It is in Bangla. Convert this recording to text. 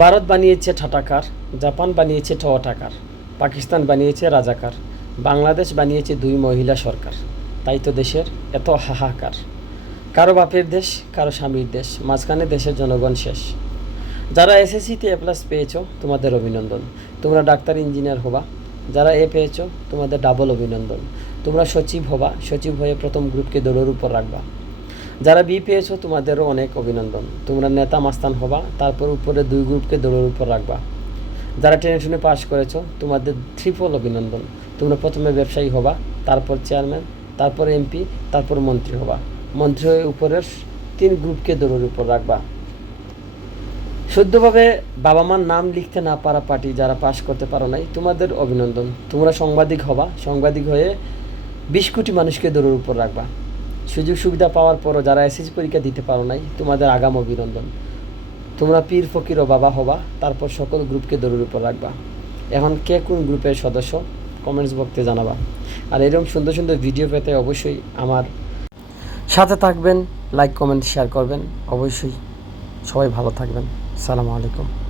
ভারত বানিয়েছে ঠাটাকার, জাপান বানিয়েছে ঠটাকার, পাকিস্তান বানিয়েছে রাজাকার, বাংলাদেশ বানিয়েছে দুই মহিলা সরকার। তাই তো দেশের এত হাহাকার। কারো বাপের দেশ, কারো স্বামীর দেশ, মাঝখানে দেশের জনগণ শেষ। যারা এসএসসিতে এ প্লাস পেয়েছো তোমাদের অভিনন্দন, তোমরা ডাক্তার ইঞ্জিনিয়ার হবা। যারা এ পেয়েছো তোমাদের ডাবল অভিনন্দন, তোমরা সচিব হবা, সচিব হয়ে প্রথম গ্রুপকে দৌড়ের উপর রাখবা। যারা বি পেয়েছো তোমাদেরও অনেক অভিনন্দন, তোমরা নেতা মাস্তান হবা, তারপর উপরে দুই গ্রুপকে দৌড়ের উপর রাখবা। যারা টেনে টুনে পাস করেছো তোমাদের ট্রিপল অভিনন্দন, তোমরা প্রথমে ব্যবসায়ী হবা, তারপর চেয়ারম্যান, তারপর এমপি, তারপর মন্ত্রী হবা। মন্ত্রী হয়ে উপরের তিন গ্রুপকে দৌড়ের উপর রাখবা। শুদ্ধভাবে বাবা মার নাম লিখতে না পারা পার্টি যারা পাশ করতে পারো নাই তোমাদের অভিনন্দন, তোমরা সাংবাদিক হবা, সাংবাদিক হয়ে 20 কোটি মানুষকে দৌড়ের উপর রাখবা। সুযোগ সুবিধা পাওয়ার পরও যারা এসএসসি পরীক্ষা দিতে পারো নাই তোমাদের আগাম অভিনন্দন, তোমরা পীর ফকির ও বাবা হবা, তারপর সকল গ্রুপকে দৌড়ের উপর রাখবা। এখন কে কোন গ্রুপের সদস্য কমেন্টস বক্সে জানাবা। আর এরকম সুন্দর সুন্দর ভিডিও পেতে অবশ্যই আমার সাথে থাকবেন, লাইক কমেন্ট শেয়ার করবেন। অবশ্যই সবাই ভালো থাকবেন। আসসালামু আলাইকুম।